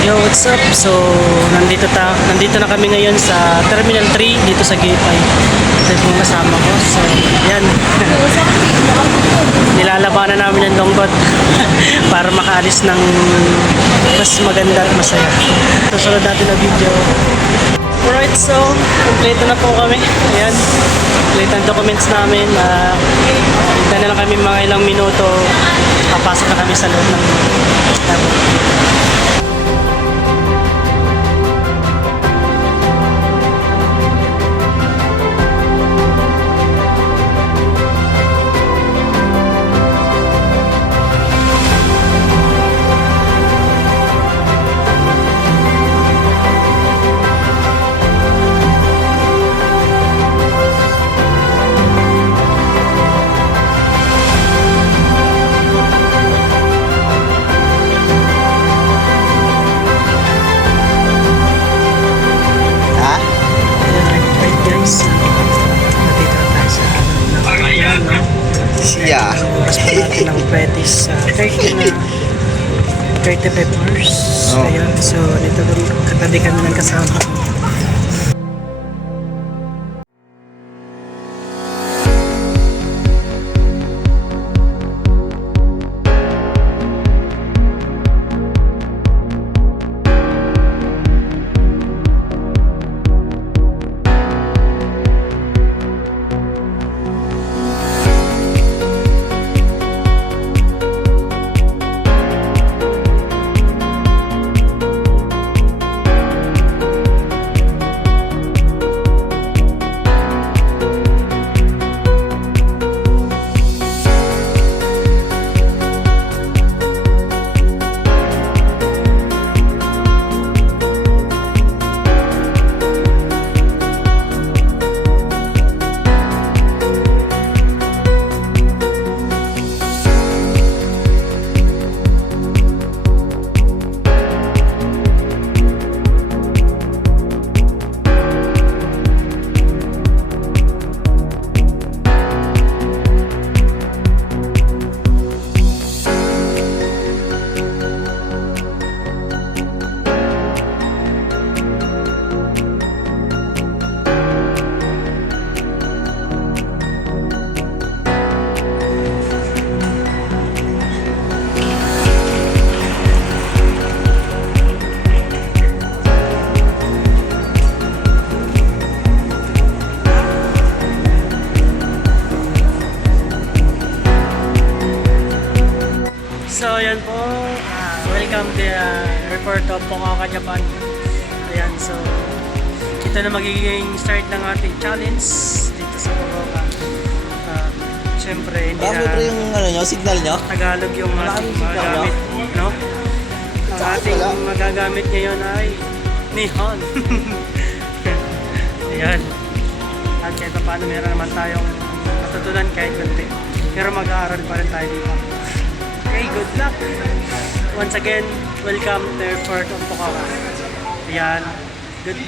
Yo, what's up? So, nandito ta, nandito na kami ngayon sa Terminal 3 dito sa 5. Ito yung kasama ko. So, yan. Nilalabanan namin yung longgot para makaalis ng mas maganda at masaya. Susunod natin na video. Alright, so, kompleto na po kami. Ayan. Complete ang documents namin. Uh, na lang kami mga ilang minuto. Papasok na kami sa loob ng airport. Siya. Oras pa natin ng Betis sa 30 na 30 peppers. Oh. Ayun, so dito katabi kami ng kasama ko. So, ayan po. Ah, welcome to the report of Pongoka, Japan. Ayan, so ito na magiging start ng ating challenge dito sa Pongoka. Um, Siyempre, hindi Bakit na pre yung ano nyo, signal nyo? Tagalog yung ating magagamit. No? Ang ating magagamit ngayon ay Nihon. Ayan. At kahit pa paano meron naman tayong matutunan kahit konti. Pero mag-aaral pa rin tayo dito. Okay, good luck. Once again, welcome to Airport of Pukawa. Ayan. Good